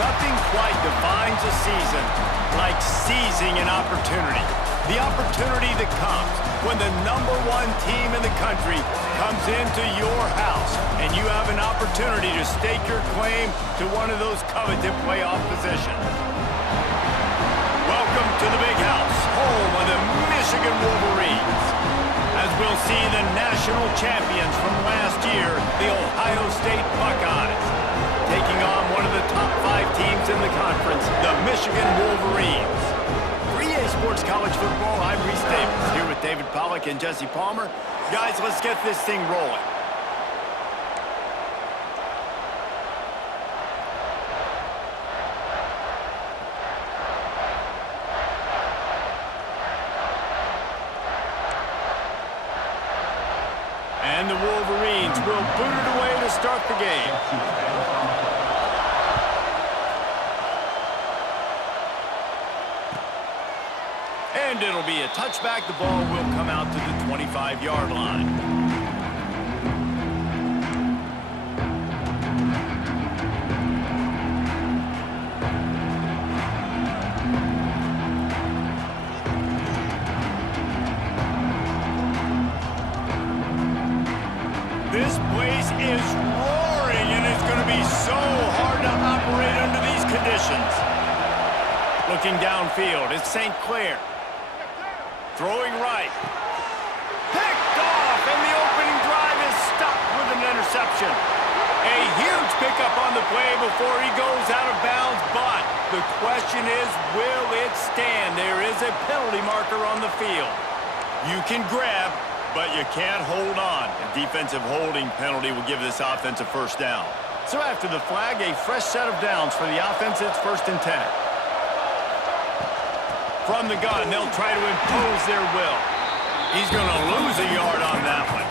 Nothing quite defines a season like seizing an opportunity. The opportunity that comes when the #1 team in the country comes into your house and you have an opportunity to stake your claim to one of those coveted playoff positions. Welcome to the Big House, home of the Michigan Wolverines. As we'll see the national champions from last year, the Ohio State Buckeyes, taking on one of the top 5 teams in the conference, the Michigan Wolverines. For EA Sports College Football, I'm Reese Davis, here with David Pollack and Jesse Palmer. Guys, let's get this thing rolling. And the Wolverines will boot it away to start the game. And it'll be a touchback. The ball will come out to the 25-yard line. This place is roaring, and it's going to be so hard to operate under these conditions. Looking downfield, it's St. Clair. Throwing right. Picked off, and the opening drive is stopped with an interception. A huge pickup on the play before he goes out of bounds, but the question is, will it stand? There is a penalty marker on the field. You can grab, but you can't hold on. A defensive holding penalty will give this offense a first down. So after the flag, a fresh set of downs for the offense. It's 1st and 10. From the gun, they'll try to impose their will. He's going to lose a yard on that one.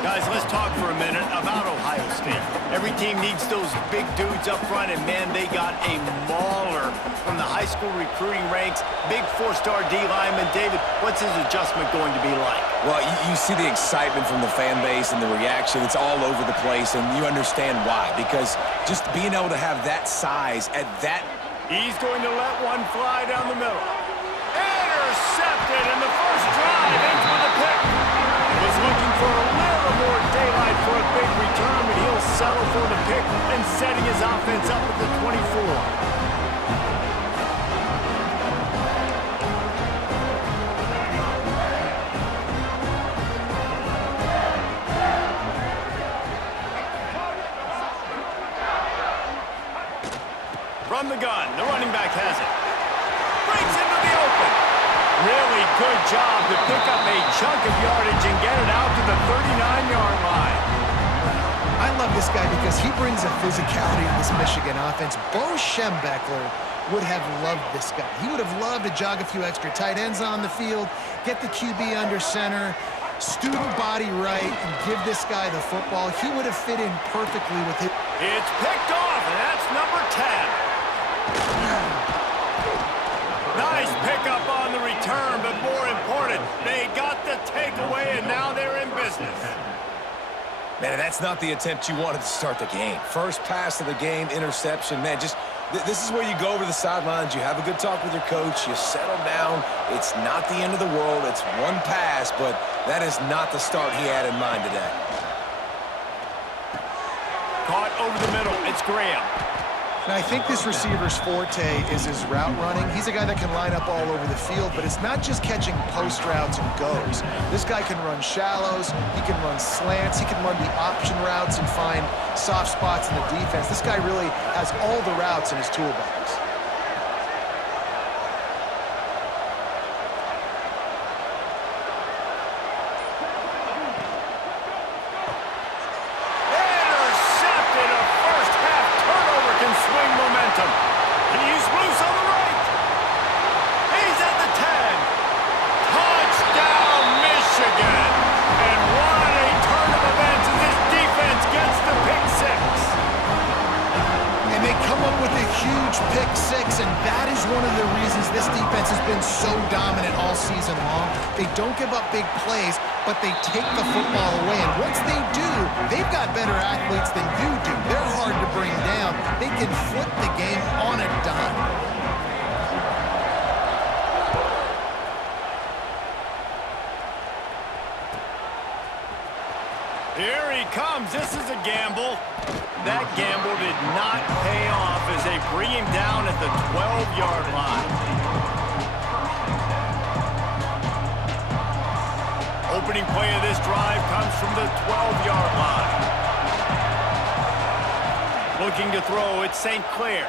Guys, let's talk for a minute about Ohio State. Every team needs those big dudes up front, and man, they got a mauler from the high school recruiting ranks. Big 4-star D lineman. David, what's his adjustment going to be like? Well, you see the excitement from the fan base and the reaction. It's all over the place, and you understand why. Because just being able to have that size at that... He's going to let one fly down the middle. Intercepted, and the first drive ends with a pick. Was looking for a little more daylight for a big return, but he'll settle for the pick and setting his offense up at the 24. From the gun, the running back has it. Breaks into the open. Really good job to pick up a chunk of yardage and get it out to the 39-yard line. I love this guy because he brings a physicality to this Michigan offense. Bo Schembechler would have loved this guy. He would have loved to jog a few extra tight ends on the field, get the QB under center, student body right, and give this guy the football. He would have fit in perfectly with it. It's picked off, and that's number 10. Nice pickup on the return, but more important, they got the takeaway, and now they're in business. Man, that's not the attempt you wanted to start the game. First pass of the game, interception. Man, just this is where you go over the sidelines. You have a good talk with your coach. You settle down. It's not the end of the world. It's one pass, but that is not the start he had in mind today. Caught over the middle. It's Graham. And I think this receiver's forte is his route running. He's a guy that can line up all over the field, but it's not just catching post routes and goes. This guy can run shallows, he can run slants, he can run the option routes and find soft spots in the defense. This guy really has all the routes in his toolbox. Pick six, and that is one of the reasons this defense has been so dominant all season long. They don't give up big plays, but they take the football away, and once they do, they've got better athletes than you do. They're hard to bring down. They can flip the game on a dime. Here he comes. This is a gamble. That gamble did not pay off as they bring him down at the 12-yard line. Opening play of this drive comes from the 12-yard line. Looking to throw, it's St. Clair.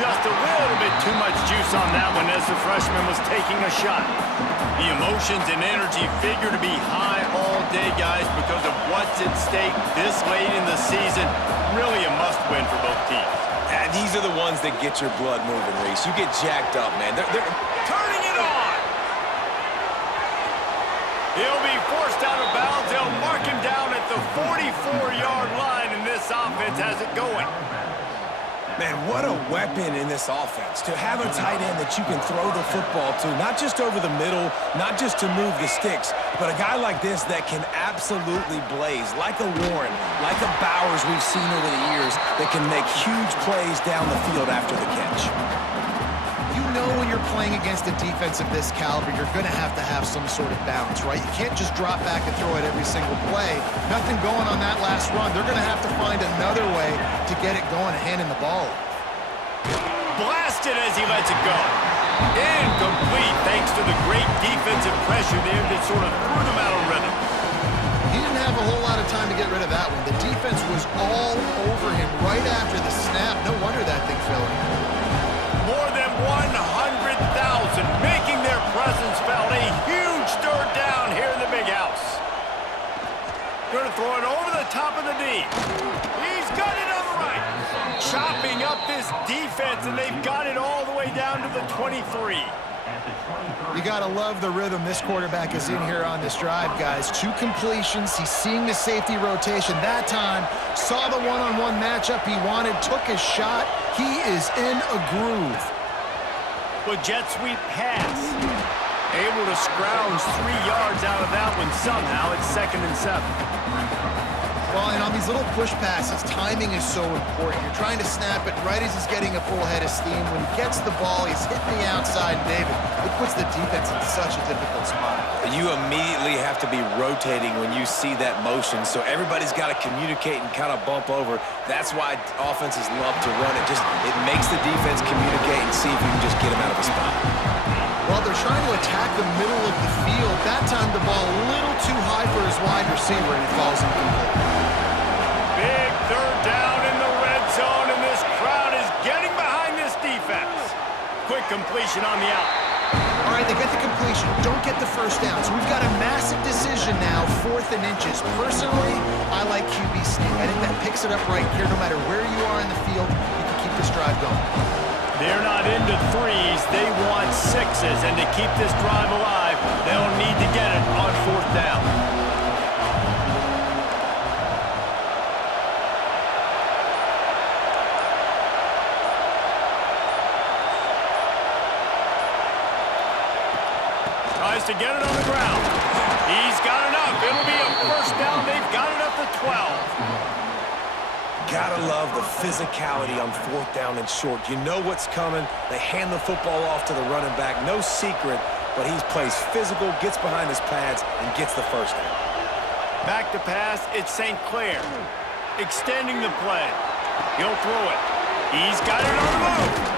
Just a little bit too much juice on that one as the freshman was taking a shot. The emotions and energy figure to be high all day, guys, because of what's at stake this late in the season. Really a must-win for both teams. And these are the ones that get your blood moving, Reese. You get jacked up, man. They're turning it on. He'll be forced out of bounds. They'll mark him down at the 44-yard line, and this offense has it going. Man, what a weapon in this offense. To have a tight end that you can throw the football to, not just over the middle, not just to move the sticks, but a guy like this that can absolutely blaze, like a Warren, like a Bowers we've seen over the years, that can make huge plays down the field after the catch. You know when you're playing against a defense of this caliber, you're going to have some sort of balance, right? You can't just drop back and throw it every single play. Nothing going on that last run. They're going to have to find another way to get it going and handing the ball. Blasted as he lets it go. Incomplete thanks to the great defensive pressure there that sort of threw them out of rhythm. He didn't have a whole lot of time to get rid of that one. The defense was all over him right after the snap. No wonder that thing fell in. More than 100,000 making their presence felt. A huge third down here in the big house. Going to throw it over the top of the D. He's got it on the right. Chopping up this defense, and they've got it all the way down to the 23. You got to love the rhythm this quarterback is in here on this drive, guys. 2 completions. He's seeing the safety rotation. That time, saw the one-on-one matchup he wanted, took his shot. He is in a groove. With jet sweep pass. Able to scrounge 3 yards out of that one somehow. It's 2nd and 7. Well, and on these little push passes, timing is so important. You're trying to snap it right as he's getting a full head of steam. When he gets the ball, he's hitting the outside, David. It puts the defense in such a difficult spot. You immediately have to be rotating when you see that motion, so everybody's got to communicate and kind of bump over. That's why offenses love to run it. It makes the defense communicate and see if you can just get him out of a spot. Well, they're trying to attack the middle of the field. That time the ball a little too high for his wide receiver, and he falls incomplete. Big third down in the red zone, and this crowd is getting behind this defense. Quick completion on the out. All right, they get the completion. Don't get the first down. So we've got a massive decision now, 4th and inches. Personally, I like QB sneak. I think that picks it up right here. No matter where you are in the field, you can keep this drive going. They're not into 3s. They want 6s, and to keep this drive alive, they'll need to get it on 4th down. Tries to get it on the ground. He's got enough. It'll be a first down. They've got it up to 12. Gotta love the physicality on 4th down and short. You know what's coming. They hand the football off to the running back. No secret, but he plays physical, gets behind his pads, and gets the first down. Back to pass, it's St. Clair. Extending the play. He'll throw it. He's got it on the move.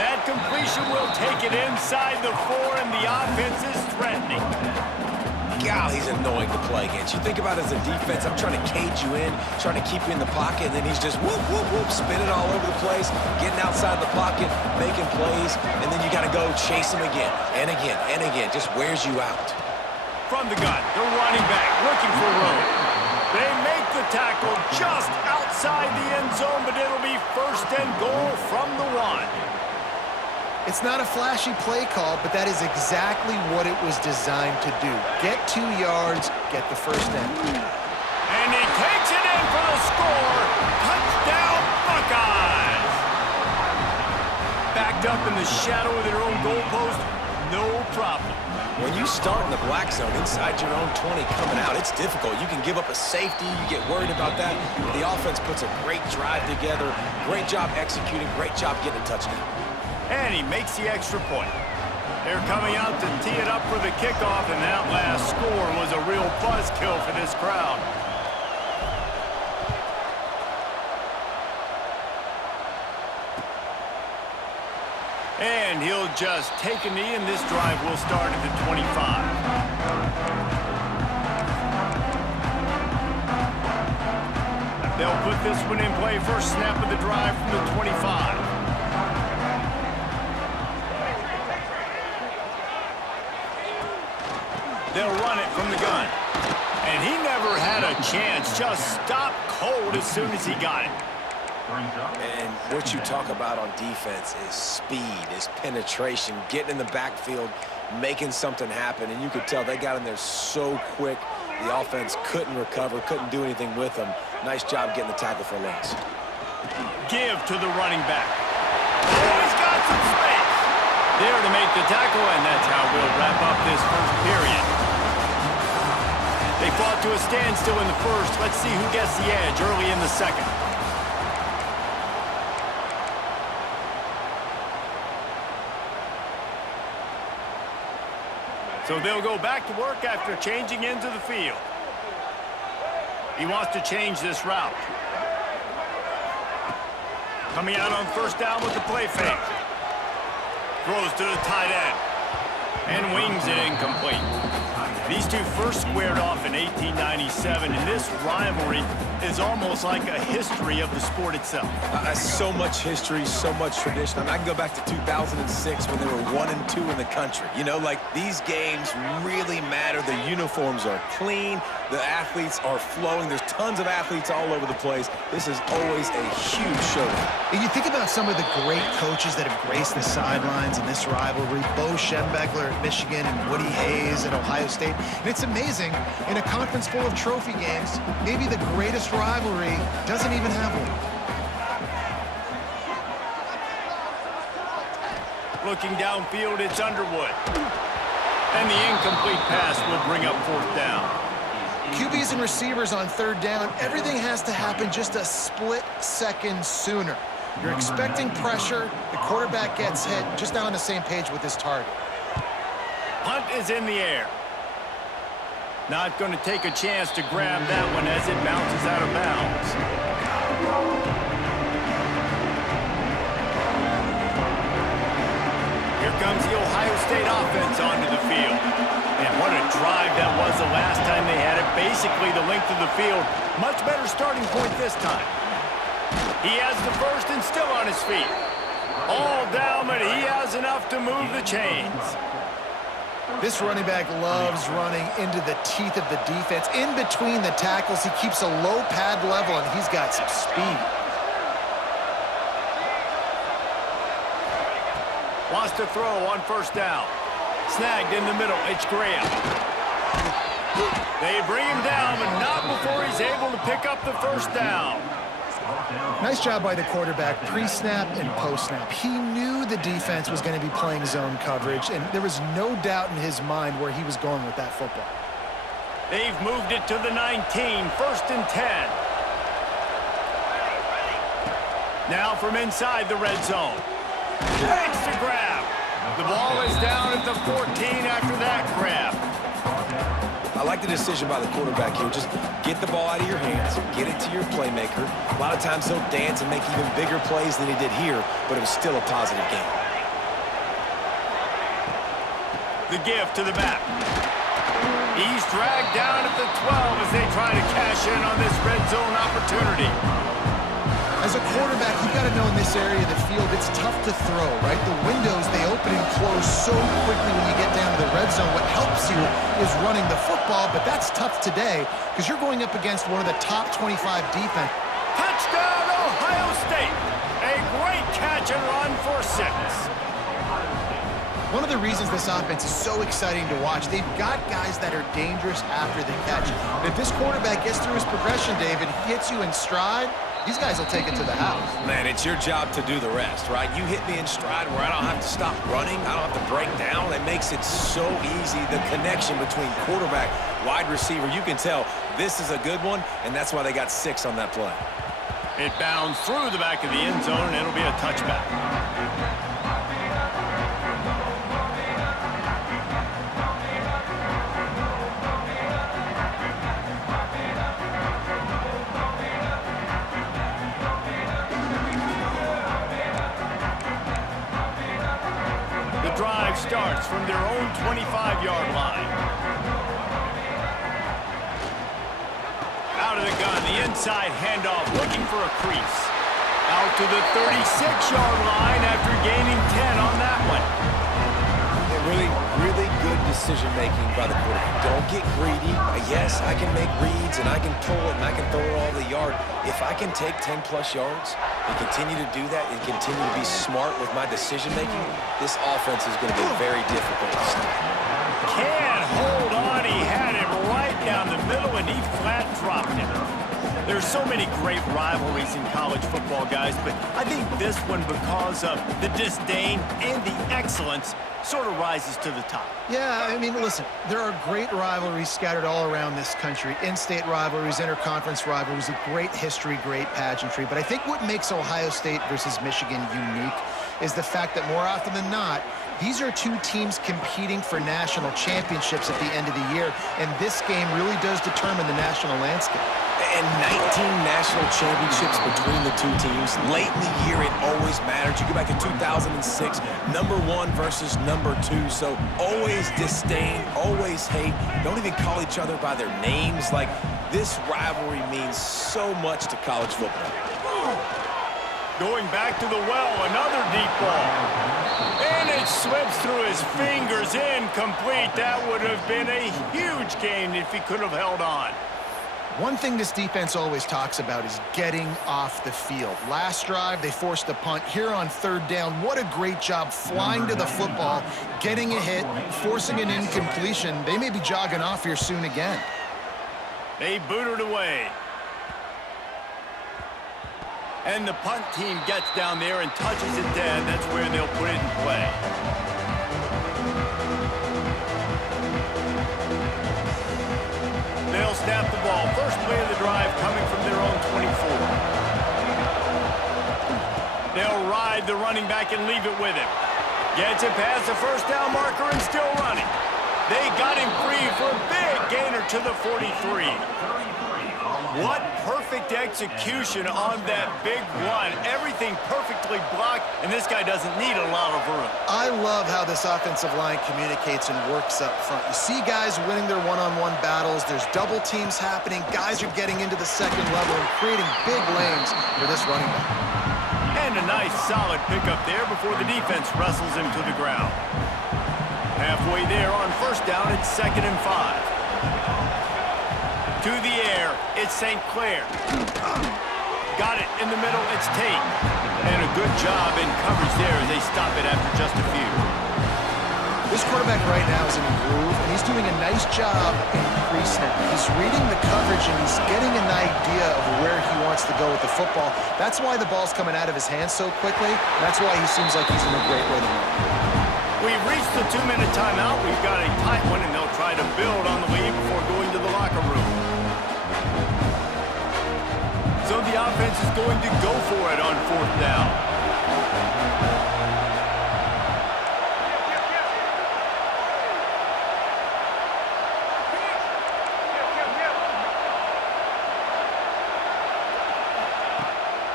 That completion will take it inside the 4, and the offense is threatening. God, he's annoying to play against. You think about it as a defense, I'm trying to cage you in, trying to keep you in the pocket, and then he's just whoop, whoop, whoop, spinning all over the place, getting outside the pocket, making plays, and then you got to go chase him again, and again, and again. Just wears you out. From the gun, the running back looking for room. They make the tackle just outside the end zone, but it'll be 1st and goal from the 1. It's not a flashy play call, but that is exactly what it was designed to do. Get 2 yards, get the first down. And he takes it in for the score. Touchdown, Buckeyes! Backed up in the shadow of their own goalpost, no problem. When you start in the black zone inside your own 20 coming out, it's difficult. You can give up a safety. You get worried about that. But the offense puts a great drive together. Great job executing. Great job getting a touchdown. And he makes the extra point. They're coming out to tee it up for the kickoff, and that last score was a real buzzkill for this crowd. And he'll just take a knee, and this drive will start at the 25. They'll put this one in play. First snap of the drive from the 25. They'll run it from the gun. And he never had a chance. Just stopped cold as soon as he got it. And what you talk about on defense is speed, is penetration, getting in the backfield, making something happen. And you could tell they got in there so quick. The offense couldn't recover, couldn't do anything with them. Nice job getting the tackle for a loss. give to the running back. Oh, he's got some space. There to make the tackle, and that's how we'll wrap up this first period. They fought to a standstill in the first. Let's see who gets the edge early in the second. So they'll go back to work after changing into the field. He wants to change this route. Coming out on first down with the play fake. Throws to the tight end. And wings it incomplete. These two first squared off in 1897, and this rivalry is almost like a history of the sport itself. So much history, so much tradition. I mean, I can go back to 2006 when they were 1-2 in the country. You know, like, these games really matter. The uniforms are clean. The athletes are flowing. There's tons of athletes all over the place. This is always a huge showdown. And you think about some of the great coaches that have graced the sidelines in this rivalry. Bo Schembechler at Michigan and Woody Hayes at Ohio State. And it's amazing, in a conference full of trophy games, maybe the greatest rivalry doesn't even have one. Looking downfield, it's Underwood. And the incomplete pass will bring up fourth down. QBs and receivers on third down, everything has to happen just a split second sooner. You're expecting pressure, the quarterback gets hit, just not on the same page with his target. Punt is in the air. Not going to take a chance to grab that one as it bounces out of bounds. Here comes the Ohio State offense onto the field. And what a drive that was the last time they had it. Basically the length of the field. Much better starting point this time. He has the first and still on his feet. All down, but he has enough to move the chains. This running back loves running into the teeth of the defense. In between the tackles, he keeps a low pad level, and he's got some speed. Wants to throw on first down. Snagged in the middle. It's Graham. They bring him down, but not before he's able to pick up the first down. Nice job by the quarterback, pre-snap and post-snap. He knew the defense was going to be playing zone coverage, and there was no doubt in his mind where he was going with that football. They've moved it to the 19, first and 10. Now from inside the red zone. Makes the grab. The ball is down at the 14 after that grab. I like the decision by the quarterback here. Just get the ball out of your hands, get it to your playmaker. A lot of times he'll dance and make even bigger plays than he did here, but it was still a positive game. The give to the back. He's dragged down at the 12 as they try to cash in on this red zone opportunity. As a quarterback, you've got to know in this area of the field, it's tough to throw, right? The windows, they open and close so quickly when you get down to the red zone. What helps you is running the football, but that's tough today because you're going up against one of the top 25 defense. Touchdown, Ohio State! A great catch and run for 6. One of the reasons this offense is so exciting to watch, they've got guys that are dangerous after the catch. If this quarterback gets through his progression, David, hits you in stride, these guys will take it to the house. Man, it's your job to do the rest, right? You hit me in stride where I don't have to stop running. I don't have to break down. It makes it so easy. The connection between quarterback, wide receiver, you can tell this is a good one, and that's why they got 6 on that play. It bounds through the back of the end zone, and it'll be a touchback. Drive starts from their own 25-yard line. Out of the gun, the inside handoff, looking for a crease. Out to the 36-yard line after gaining 10 on that one. Really good decision-making by the quarterback. Don't get greedy. Yes, I can make reads, and I can pull it, and I can throw it all the yard. If I can take 10-plus yards and continue to do that and continue to be smart with my decision-making, this offense is going to be very difficult to stop. Can't hold on. He had it right down the middle, and he flat dropped it. There's so many great rivalries in college football, guys, but I think this one, because of the disdain and the excellence, sort of rises to the top. Yeah, I mean, listen, there are great rivalries scattered all around this country. In-state rivalries, interconference rivalries, a great history, great pageantry. But I think what makes Ohio State versus Michigan unique is the fact that more often than not, these are two teams competing for national championships at the end of the year, and this game really does determine the national landscape. And 19 national championships between the two teams. Late in the year, it always matters. You go back to 2006, #1 versus #2. So always disdain, always hate. Don't even call each other by their names. Like, this rivalry means so much to college football. Going back to the well, another deep ball. And it slips through his fingers, incomplete. That would have been a huge gain if he could have held on. One thing this defense always talks about is getting off the field. Last drive, they forced a punt. Here on 3rd down, what a great job flying to the football, getting a hit, forcing an incompletion. They may be jogging off here soon again. They booted away. And the punt team gets down there and touches it dead. That's where they'll put it in play. They'll snap the ball. First play of the drive coming from their own 24. They'll ride the running back and leave it with him. Gets it past the first down marker and still running. They got him free for a big gainer to the 43. What perfect execution on that big run. Everything perfectly blocked, and this guy doesn't need a lot of room. I love how this offensive line communicates and works up front. You see guys winning their one-on-one battles. There's double teams happening. Guys are getting into the second level and creating big lanes for this running back. And a nice solid pickup there before the defense wrestles him to the ground. Halfway there on first down, it's 2nd and 5. To the air, it's St. Clair. Got it in the middle, it's Tate. And a good job in coverage there as they stop it after just a few. This quarterback right now is in a groove, and he's doing a nice job in pre-snap. He's reading the coverage, and he's getting an idea of where he wants to go with the football. That's why the ball's coming out of his hands so quickly. That's why he seems like he's in a great rhythm. We've reached the 2-minute timeout. We've got a tight one, and they'll try to build on the lead before going to the locker room. So the offense is going to go for it on 4th down.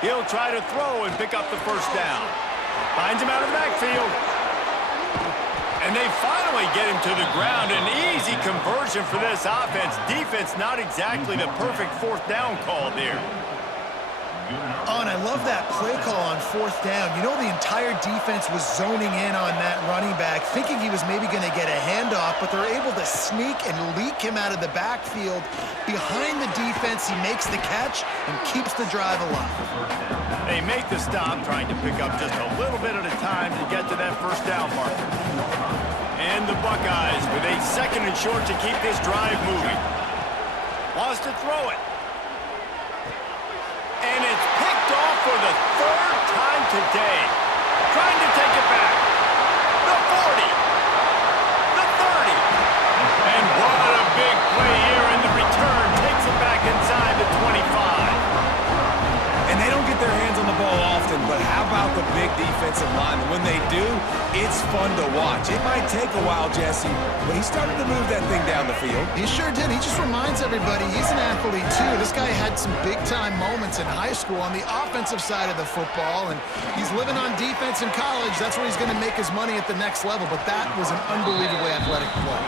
He'll try to throw and pick up the first down. Finds him out of the backfield. And they finally get him to the ground. An easy conversion for this offense. Defense not exactly the perfect 4th down call there. Oh, and I love that play call on 4th down. You know, the entire defense was zoning in on that running back, thinking he was maybe going to get a handoff, but they're able to sneak and leak him out of the backfield. Behind the defense, he makes the catch and keeps the drive alive. They make the stop, trying to pick up just a little bit at a time to get to that first down marker. And the Buckeyes with a 2nd and short to keep this drive moving. Wants to throw it. And it's picked off for the 3rd time today. Trying to take it back. The 40. The 30. And what a big play here in the return. Takes it back inside the 25. And they don't get their hands on the ball often, but how about the big defensive line? When they do, it's fun to watch. It might take a while, Jesse, but he started to move that thing down the field. He sure did. He just reminds everybody he's an athlete, too. This guy had some big-time moments in high school on the offensive side of the football, and he's living on defense in college. That's where he's going to make his money at the next level, but that was an unbelievably athletic play.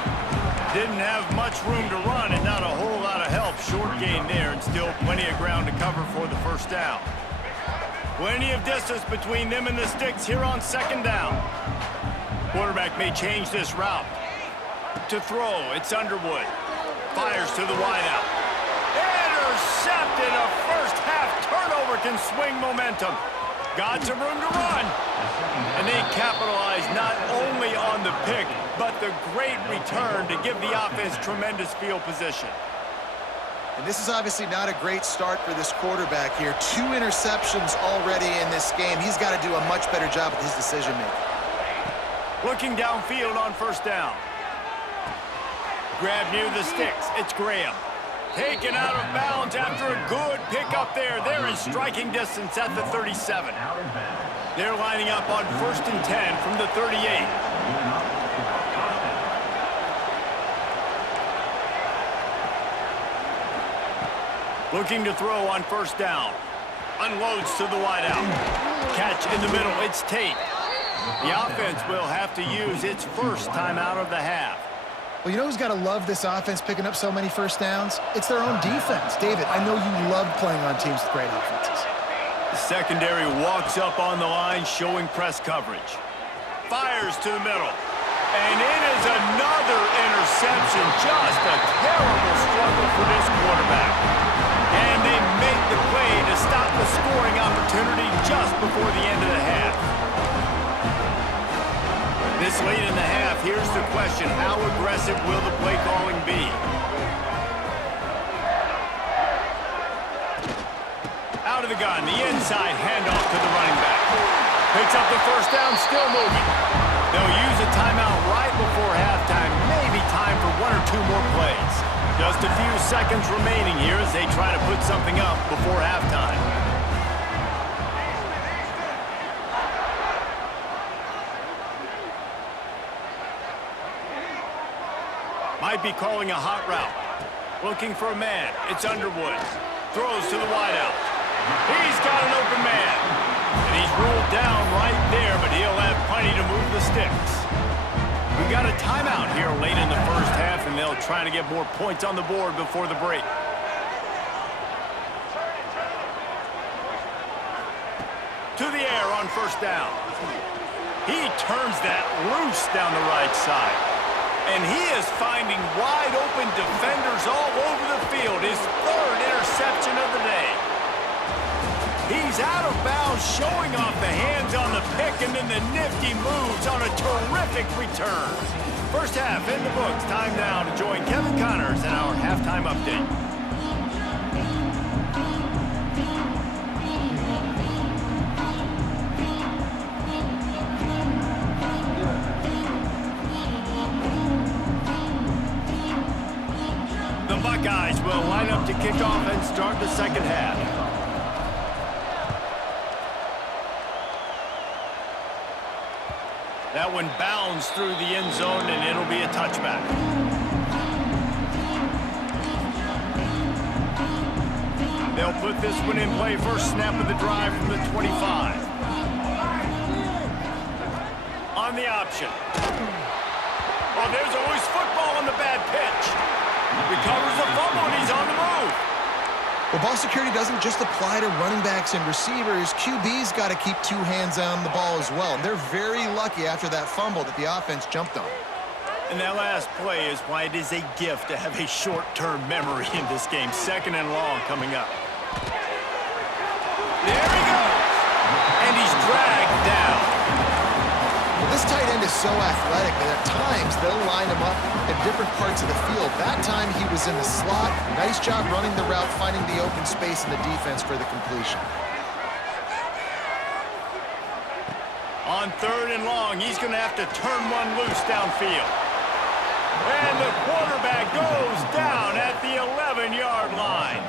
Didn't have much room to run and not a whole lot of help. Short gain there and still plenty of ground to cover for the first down. Plenty of distance between them and the sticks here on 2nd down. Quarterback may change this route. To throw, it's Underwood. Fires to the wideout. Intercepted. A first half turnover can swing momentum. Got some room to run. And they capitalize not only on the pick, but the great return to give the offense tremendous field position. And this is obviously not a great start for this quarterback here. 2 interceptions already in this game. He's got to do a much better job with his decision-making. Looking downfield on first down. Grab near the sticks. It's Graham. Taken out of bounds after a good pickup there. They're in striking distance at the 37. They're lining up on 1st and 10 from the 38. Looking to throw on first down. Unloads to the wideout. Catch in the middle. It's Tate. The offense will have to use its first timeout of the half. Well, you know who's got to love this offense picking up so many first downs? It's their own defense. David, I know you love playing on teams with great offenses. The secondary walks up on the line, showing press coverage. Fires to the middle. And it is another interception. Just a terrible struggle for this quarterback. And they make the play to stop the scoring opportunity just before the end of the half. This late in the half, here's the question. How aggressive will the play calling be? Out of the gun, the inside handoff to the running back. Picks up the first down, still moving. They'll use a timeout right before halftime. Maybe time for 1 or 2 more plays. Just a few seconds remaining here as they try to put something up before halftime. Might be calling a hot route. Looking for a man. It's Underwood. Throws to the wideout. He's got an open man. And he's ruled down right there, but he'll have plenty to move the sticks. We've got a timeout here late in the first half, and they'll try to get more points on the board before the break. To the air on first down. He turns that loose down the right side. And he is finding wide-open defenders all over the field. His 3rd interception of the day. He's out of bounds, showing off the hands on the pick, and then the nifty moves on a terrific return. First half in the books. Time now to join Kevin Connors in our halftime update. The Buckeyes will line up to kick off and start the second half. That one bounds through the end zone, and it'll be a touchback. They'll put this one in play first snap of the drive from the 25. On the option. Oh, there's always football on the bad pitch. Recovers the fumble, and he's on the move. Well, ball security doesn't just apply to running backs and receivers. QB's got to keep 2 hands on the ball as well. And they're very lucky after that fumble that the offense jumped on. And that last play is why it is a gift to have a short-term memory in this game. 2nd and long coming up. There he goes. And he's dragged down. Well, this tight end is so athletic that at times they'll line him up at different parts of the field. That time he was in the slot. Nice job running the route, finding the open space in the defense for the completion. On 3rd and long, he's going to have to turn one loose downfield. And the quarterback goes down at the 11-yard line.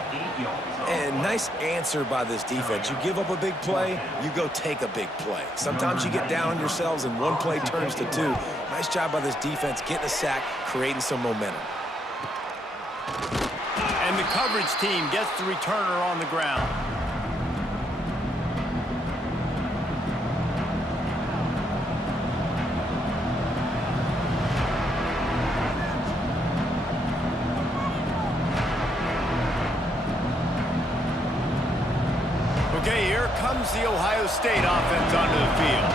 And nice answer by this defense. You give up a big play, you go take a big play. Sometimes you get down on yourselves and one play turns to 2. Nice job by this defense getting a sack, creating some momentum. And the coverage team gets the returner on the ground. Okay, here comes the Ohio State offense onto the field.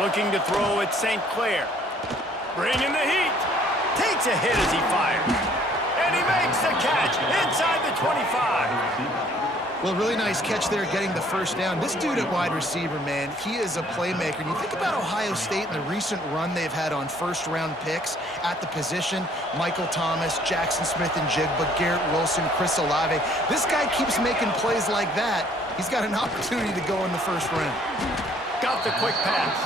Looking to throw at St. Clair. Bringing the heat. Takes a hit as he fires. And he makes the catch inside the 25. Well, really nice catch there getting the first down. This dude at wide receiver, man, he is a playmaker. And you think about Ohio State and the recent run they've had on first-round picks at the position. Michael Thomas, Jackson Smith-Njigba, Garrett Wilson, Chris Olave. This guy keeps making plays like that. He's got an opportunity to go in the first round. Got the quick pass.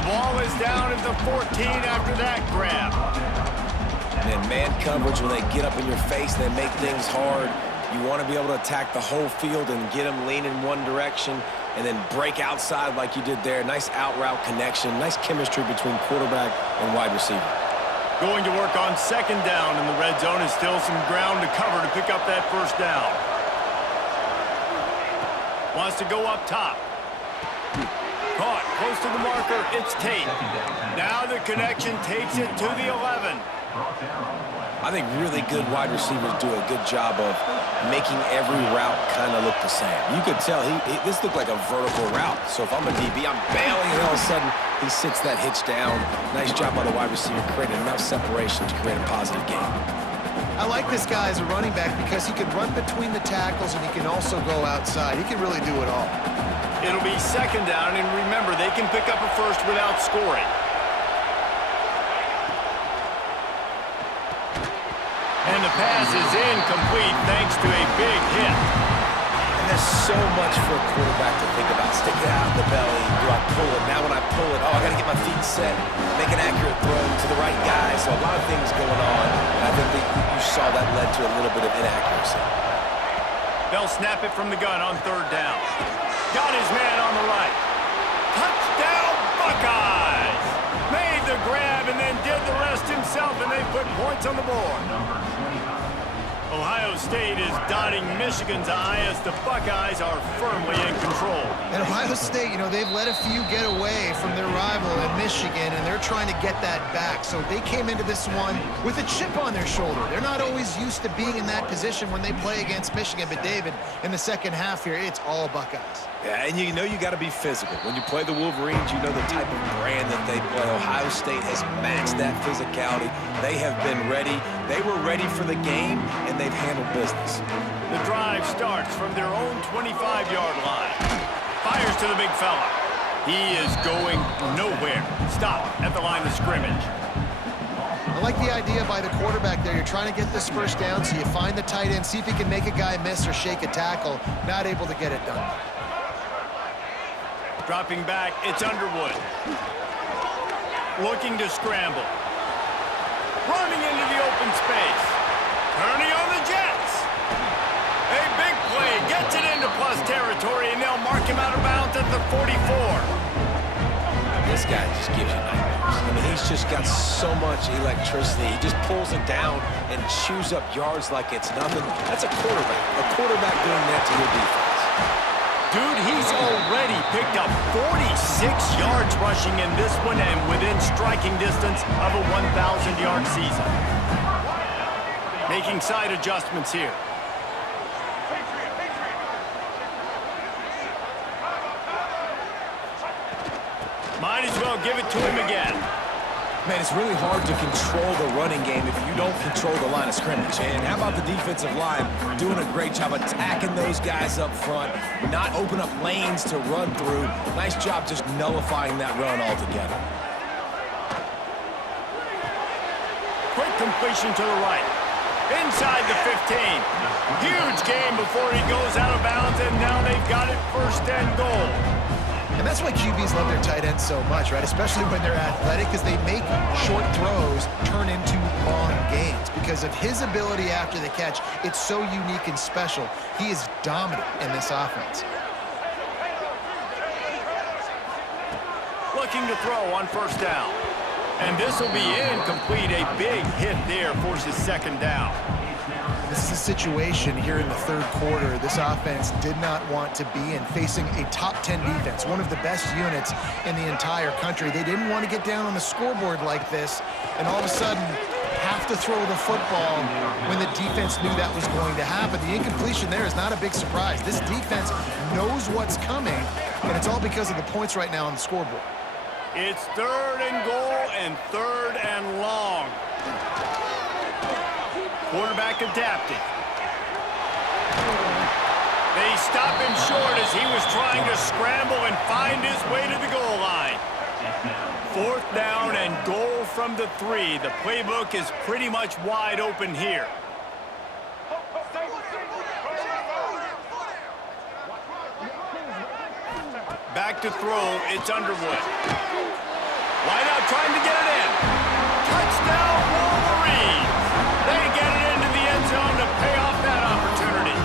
The ball is down at the 14 after that grab. And man coverage, when they get up in your face, they make things hard. You want to be able to attack the whole field and get them lean in one direction and then break outside like you did there. Nice out route connection, nice chemistry between quarterback and wide receiver. Going to work on second down in the red zone. Is still some ground to cover to pick up that first down. Wants to go up top. Caught close to the marker. It's Tate. Now the connection takes it to the 11. I think really good wide receivers do a good job of making every route kind of look the same. You could tell this looked like a vertical route. So if I'm a DB, I'm bailing, and all of a sudden he sits that hitch down. Nice job by the wide receiver, creating enough separation to create a positive game. I like this guy as a running back because he can run between the tackles and he can also go outside. He can really do it all. It'll be second down, and remember, they can pick up a first without scoring. And the pass is incomplete thanks to a big hit. And there's so much for a quarterback to think about. Stick it out of the belly. Do I pull it? Now when I pull it, I got to get my feet set, make an accurate throw to the right guy. So a lot of things going on. And I think that you saw that led to a little bit of inaccuracy. They'll snap it from the gun on third down. Got his man on the right. Touchdown, Buckeyes! Made the grab and then did the rest himself, and they put points on the board. Ohio State is dotting Michigan's eye as the Buckeyes are firmly in control. And Ohio State, you know, they've let a few get away from their rival in Michigan, and they're trying to get that back. So they came into this one with a chip on their shoulder. They're not always used to being in that position when they play against Michigan. But, David, in the second half here, it's all Buckeyes. Yeah, and you know you got to be physical. When you play the Wolverines, you know the type of brand that they play. Ohio State has matched that physicality. They have been ready. They were ready for the game, and they've handled business. The drive starts from their own 25-yard line. Fires to the big fella. He is going nowhere. Stop at the line of scrimmage. I like the idea by the quarterback there. You're trying to get this first down, so you find the tight end, see if he can make a guy miss or shake a tackle. Not able to get it done. Dropping back, it's Underwood. Looking to scramble. Running into the open space. Turning on the Jets. A big play. Gets it into plus territory, and they'll mark him out of bounds at the 44. This guy just gives you nightmares. I mean, he's just got so much electricity. He just pulls it down and chews up yards like it's nothing. That's a quarterback. A quarterback doing that to your defense. Dude, he's already picked up 46 yards rushing in this one and within striking distance of a 1,000-yard season. Making side adjustments here. Might as well give it to him again. Man, it's really hard to control the running game if you don't control the line of scrimmage. And how about the defensive line doing a great job attacking those guys up front, not open up lanes to run through. Nice job just nullifying that run altogether. Quick completion to the right. Inside the 15. Huge gain before he goes out of bounds, and now they've got it first and goal. And that's why QBs love their tight ends so much, right? Especially when they're athletic, because they make short throws turn into long gains. Because of his ability after the catch, it's so unique and special. He is dominant in this offense. Looking to throw on first down. And this will be incomplete. A big hit there forces second down. This is a situation here in the third quarter this offense did not want to be in, facing a top 10 defense, one of the best units in the entire country. They didn't want to get down on the scoreboard like this and all of a sudden have to throw the football when the defense knew that was going to happen. The incompletion there is not a big surprise. This defense knows what's coming, and it's all because of the points right now on the scoreboard. It's third and goal and third and long. Quarterback adapted. They stop him short as he was trying to scramble and find his way to the goal line. 4th down and goal from the 3. The playbook is pretty much wide open here. Back to throw, it's Underwood. Wide out trying to get it in. Touchdown Wolverines! They get it into the end zone to pay off that opportunity.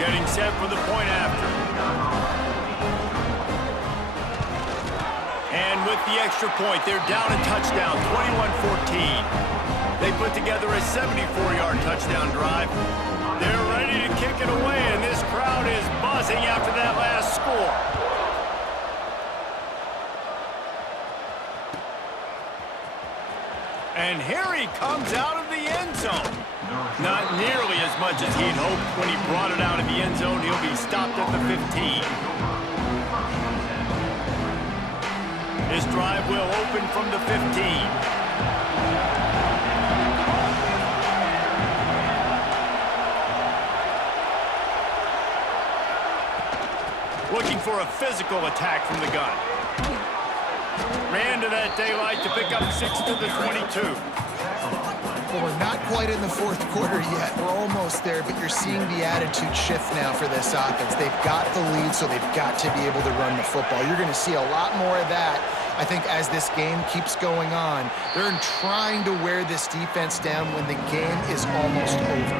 Getting set for the point after. And with the extra point, they're down a touchdown, 21-14. They put together a 74-yard touchdown drive. They're ready to kick it away, and this crowd is buzzing after that last score. And here he comes out of the end zone. Not nearly as much as he'd hoped when he brought it out of the end zone. He'll be stopped at the 15. His drive will open from the 15. Looking for a physical attack from the gun. Ran to that daylight to pick up 6 to the 22. Well, we're not quite in the 4th quarter yet. We're almost there, but you're seeing the attitude shift now for this offense. They've got the lead, so they've got to be able to run the football. You're going to see a lot more of that, I think, as this game keeps going on. They're trying to wear this defense down when the game is almost over.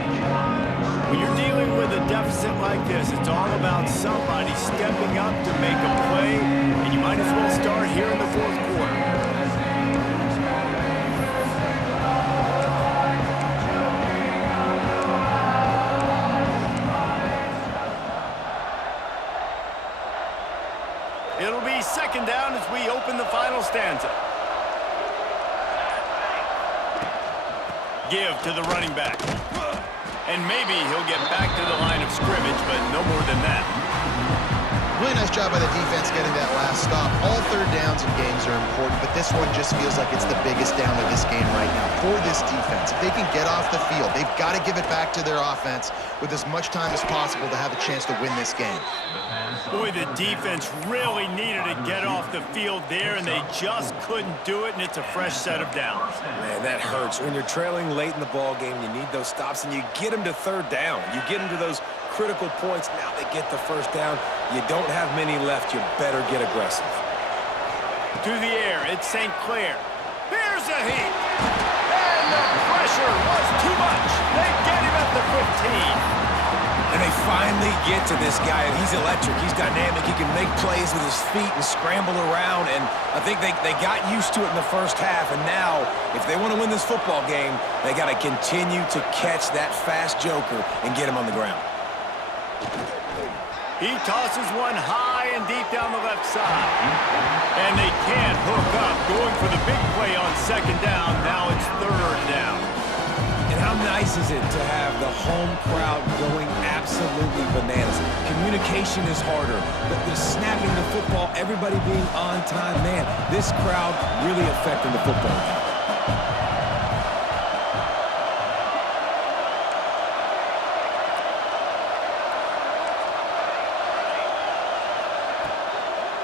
When you're dealing with a deficit like this, it's all about somebody stepping up to make a play, and you might as well start here in the 4th quarter. It'll be 2nd down as we open the final stanza. Give to the running back. And maybe he'll get back to the line of scrimmage, but no more than that. Really nice job by the defense getting that last stop. All 3rd downs in games are important, but this one just feels like it's the biggest down of this game right now for this defense. If they can get off the field, they've got to give it back to their offense with as much time as possible to have a chance to win this game. Boy, the defense really needed to get off the field there, and they just couldn't do it, and it's a fresh set of downs. Man, that hurts. When you're trailing late in the ball game, you need those stops, and you get them to 3rd down. You get them to those critical points. Now they get the 1st down. You don't have many left. You better get aggressive. To the air, it's St. Clair. There's a heat. And the pressure was too much. They get him at the 15. And they finally get to this guy, and he's electric. He's dynamic. He can make plays with his feet and scramble around, and I think they got used to it in the 1st half, and now, if they want to win this football game, they got to continue to catch that fast joker and get him on the ground. He tosses one high and deep down the left side. And they can't hook up, going for the big play on 2nd down. Now it's 3rd down. And how nice is it to have the home crowd going absolutely bananas? Communication is harder. The snapping the football, everybody being on time. Man, this crowd really affecting the football game.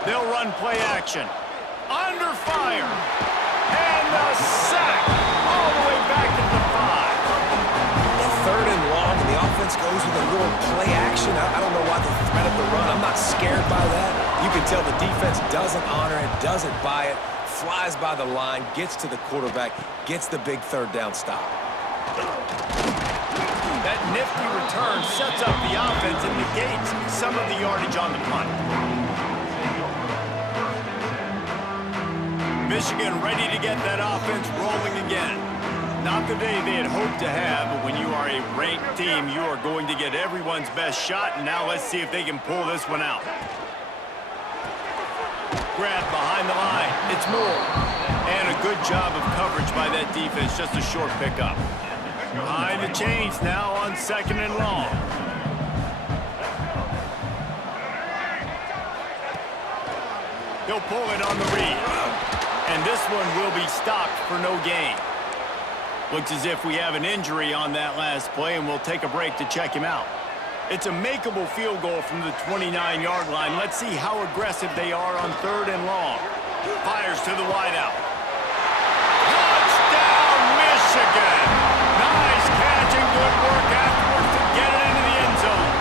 They'll run play action. Under fire. And the sack. All the way back to the 5. 3rd and long, and the offense goes with a little play action. I don't know why they threat up the run. I'm not scared by that. You can tell the defense doesn't honor it, doesn't buy it, flies by the line, gets to the quarterback, gets the big 3rd down stop. That nifty return sets up the offense and negates some of the yardage on the punt. Michigan ready to get that offense rolling again. Not the day they had hoped to have, but when you are a ranked team, you are going to get everyone's best shot, and now let's see if they can pull this one out. Grab behind the line. It's Moore. And a good job of coverage by that defense, just a short pickup. Behind the chains now on 2nd and long. He'll pull it on the read. And this one will be stopped for no gain. Looks as if we have an injury on that last play, and we'll take a break to check him out. It's a makeable field goal from the 29-yard line. Let's see how aggressive they are on 3rd and long. Fires to the wideout. Touchdown, Michigan! Nice catch and good work afterwards to get it into the end zone.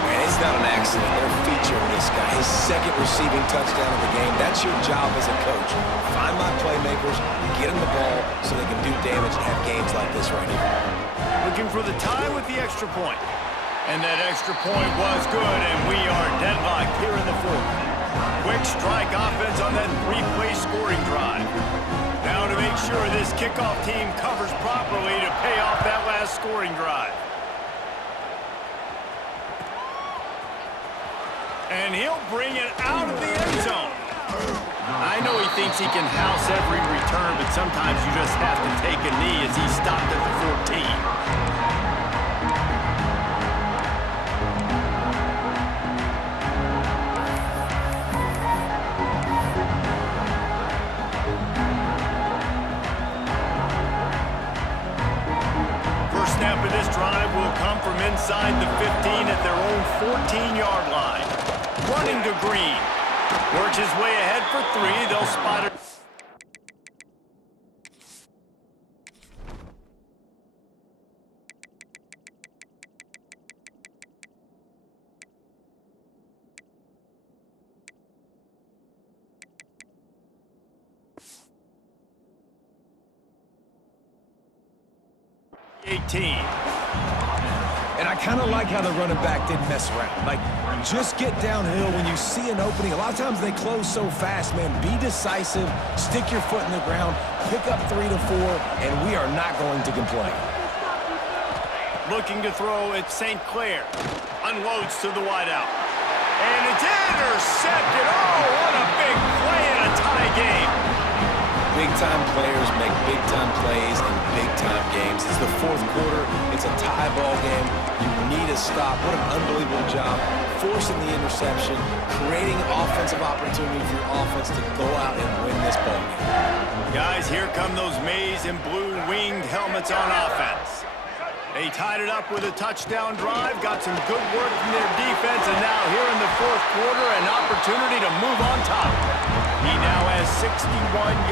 Man, it's not an accident. They're featuring this guy. His 2nd receiving touchdown of the game. That's your job as a coach. Find my playmakers, get them the ball so they can do damage and have games like this right here. Looking for the tie with the extra point. And that extra point was good, and we are deadlocked here in the 4th. Quick strike offense on that 3-play scoring drive. Now to make sure this kickoff team covers properly to pay off that last scoring drive. And he'll bring it out of the end zone. I know he thinks he can house every return, but sometimes you just have to take a knee as he stopped at the 14. Snap of this drive will come from inside the 15 at their own 14-yard line. Running to Green. Works his way ahead for 3. They'll spot it. And I kind of like how the running back didn't mess around. Like, just get downhill when you see an opening. A lot of times they close so fast, man. Be decisive, stick your foot in the ground, pick up 3 to 4, and we are not going to complain. Looking to throw at St. Clair. Unloads to the wideout. And it's intercepted. Oh, what a big play in a tie game. Big-time players make big-time plays in big-time games. It's the 4th quarter. It's a tie ball game. You need a stop. What an unbelievable job. Forcing the interception, creating offensive opportunity for your offense to go out and win this ball game. Guys, here come those maize and blue winged helmets on offense. They tied it up with a touchdown drive, got some good work from their defense, and now here in the 4th quarter, an opportunity to move on top. He now has 61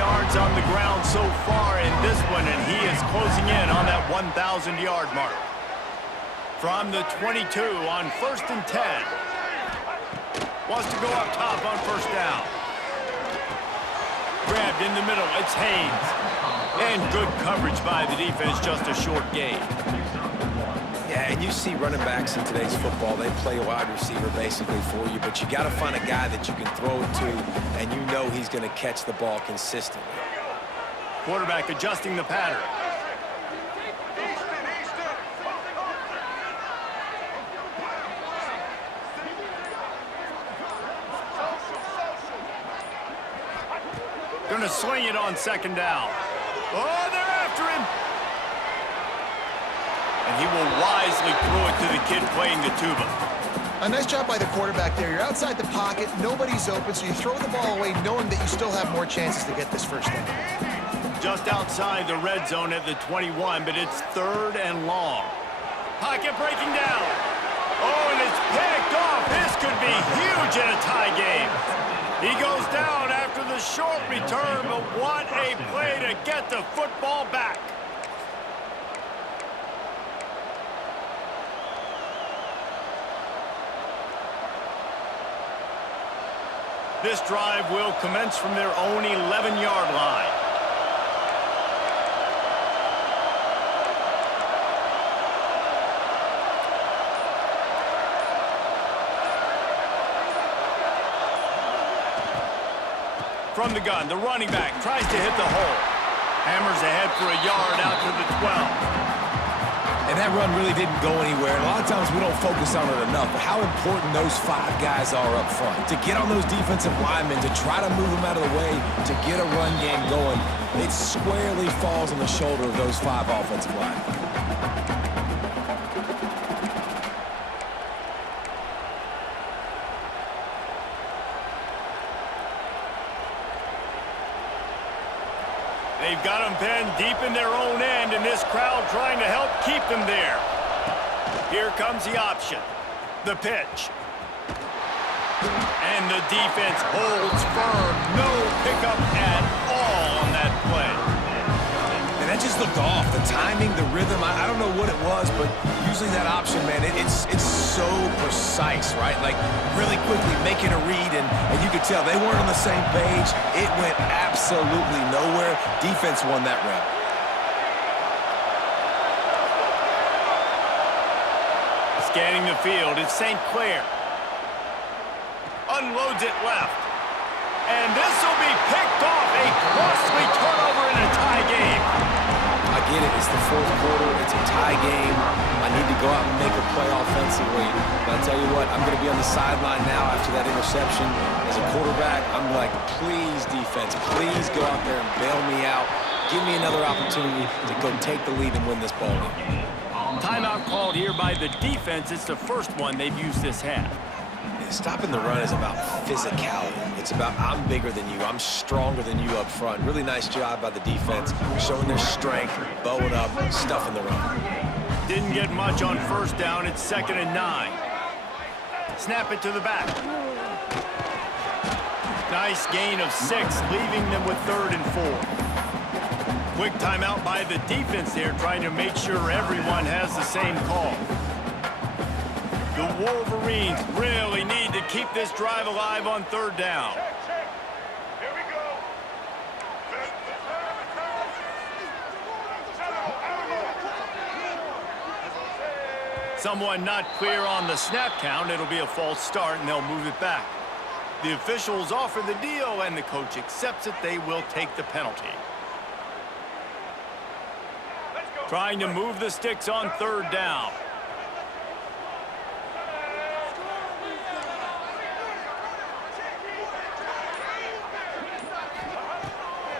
yards on the ground so far in this one, and he is closing in on that 1,000-yard mark. From the 22 on 1st and 10. Wants to go up top on 1st down. Grabbed in the middle, it's Haynes. And good coverage by the defense, just a short gain. Yeah, and you see running backs in today's football, they play wide receiver basically for you, but you got to find a guy that you can throw it to, and you know he's going to catch the ball consistently. Quarterback adjusting the pattern. Going to swing it on 2nd down. Oh, they're after him. And he will wisely throw it to the kid playing the tuba. A nice job by the quarterback there. You're outside the pocket, nobody's open, so you throw the ball away knowing that you still have more chances to get this 1st down. Just outside the red zone at the 21, but it's 3rd and long. Pocket breaking down. Oh, and it's picked off. This could be huge in a tie game. He goes down after the short return, but what a play to get the football back. This drive will commence from their own 11-yard line. From the gun, the running back tries to hit the hole. Hammers ahead for a yard out to the 12. And that run really didn't go anywhere. And a lot of times we don't focus on it enough, but how important those 5 guys are up front. To get on those defensive linemen, to try to move them out of the way, to get a run game going, it squarely falls on the shoulder of those 5 offensive linemen. They've got them pinned deep in their own end, and this crowd trying to help keep them there. Here comes the option. The pitch. And the defense holds firm. No pickup at all on that play. And that just looked off. The timing, the rhythm, I don't know what it was, but usually that option, man, it's so precise, right? Like really quickly making a read, and you could tell they weren't on the same page. It went absolutely nowhere. Defense won that rep. Scanning the field, it's St. Clair. Unloads it left. And this will be picked off. A costly turnover in a tie game. I get it. It's the fourth quarter. It's a tie game. I need to go out and make a play offensively. But I tell you what, I'm going to be on the sideline now after that interception. As a quarterback, I'm like, please, defense, please go out there and bail me out. Give me another opportunity to go take the lead and win this ball game. Timeout called here by the defense. It's the first one they've used this half. Stopping the run is about physicality. It's about I'm bigger than you. I'm stronger than you up front. Really nice job by the defense, showing their strength, bowing up, stuffing the run. Didn't get much on first down. It's 2nd and 9. Snap it to the back. Nice gain of 6, leaving them with 3rd and 4. Quick timeout by the defense there, trying to make sure everyone has the same call. The Wolverines really need to keep this drive alive on 3rd down. Here we go. Someone not clear on the snap count. It'll be a false start, and they'll move it back. The officials offer the deal, and the coach accepts it. They will take the penalty. Trying to move the sticks on 3rd down.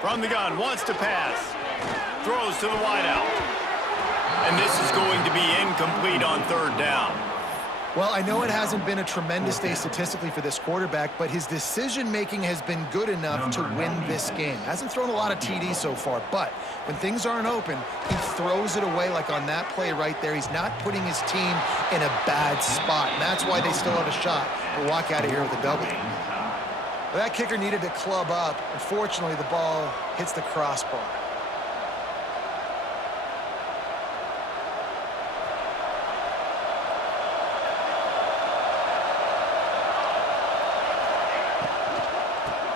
From the gun, wants to pass. Throws to the wideout. And this is going to be incomplete on 3rd down. Well, I know it hasn't been a tremendous day statistically for this quarterback, but his decision-making has been good enough to win this game. Hasn't thrown a lot of TDs so far, but when things aren't open, he throws it away like on that play right there. He's not putting his team in a bad spot, and that's why they still have a shot to walk out of here with a W. Well, that kicker needed to club up. Unfortunately, the ball hits the crossbar.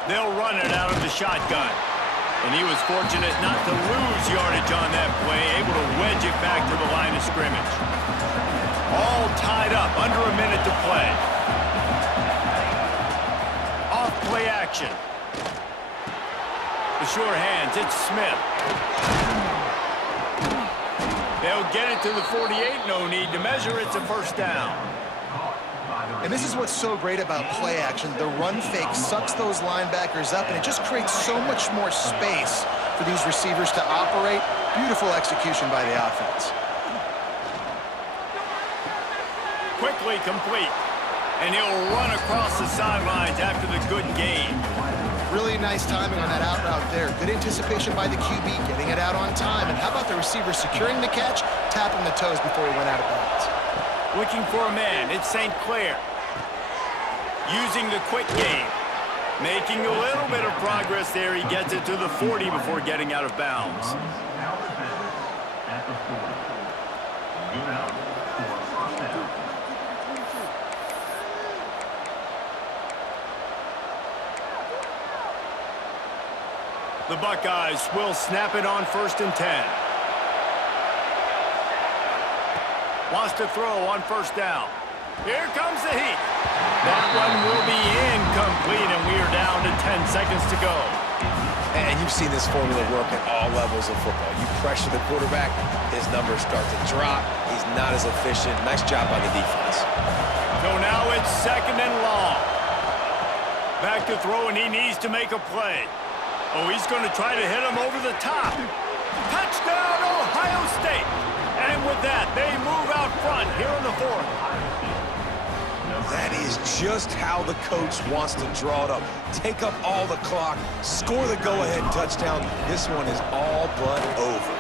They'll run it out of the shotgun. And he was fortunate not to lose yardage on that play, able to wedge it back to the line of scrimmage. All tied up, under a minute to play. Off play action. The sure hands, it's Smith. They'll get it to the 48, no need to measure, it's a 1st down. And this is what's so great about play action. The run fake sucks those linebackers up, and it just creates so much more space for these receivers to operate. Beautiful execution by the offense. Quickly complete. And he'll run across the sidelines after the good gain. Really nice timing on that out route there. Good anticipation by the QB, getting it out on time. And how about the receiver securing the catch, tapping the toes before he went out of bounds? Looking for a man, it's St. Clair. Using the quick game. Making a little bit of progress there. He gets it to the 40 before getting out of bounds. The Buckeyes will snap it on 1st and 10. Wants to throw on 1st down. Here comes the heat. That one will be incomplete, and we are down to 10 seconds to go. And you've seen this formula work at all levels of football. You pressure the quarterback, his numbers start to drop. He's not as efficient. Nice job by the defense. So now it's 2nd and long. Back to throw, and he needs to make a play. Oh, he's going to try to hit him over the top. Touchdown, Ohio State. And with that, they move out front here in the 4th. That is just how the coach wants to draw it up. Take up all the clock, score the go-ahead touchdown. This one is all but over.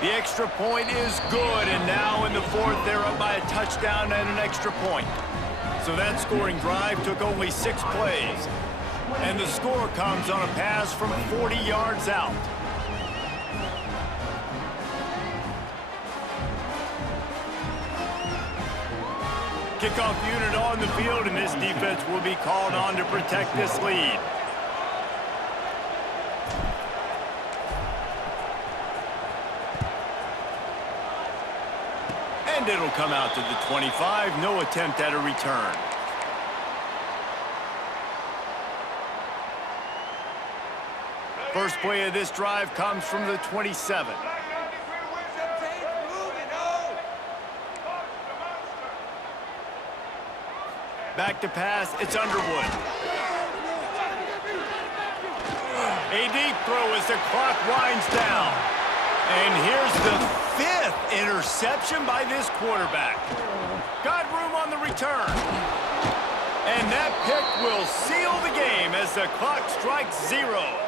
The extra point is good, and now in the fourth, they're up by a touchdown and an extra point. So that scoring drive took only 6 plays. And the score comes on a pass from 40 yards out. Kickoff unit on the field, and this defense will be called on to protect this lead. And it'll come out to the 25. No attempt at a return. First play of this drive comes from the 27. Back to pass, it's Underwood. A deep throw as the clock winds down. And here's the 5th interception by this quarterback. Got room on the return. And that pick will seal the game as the clock strikes 0.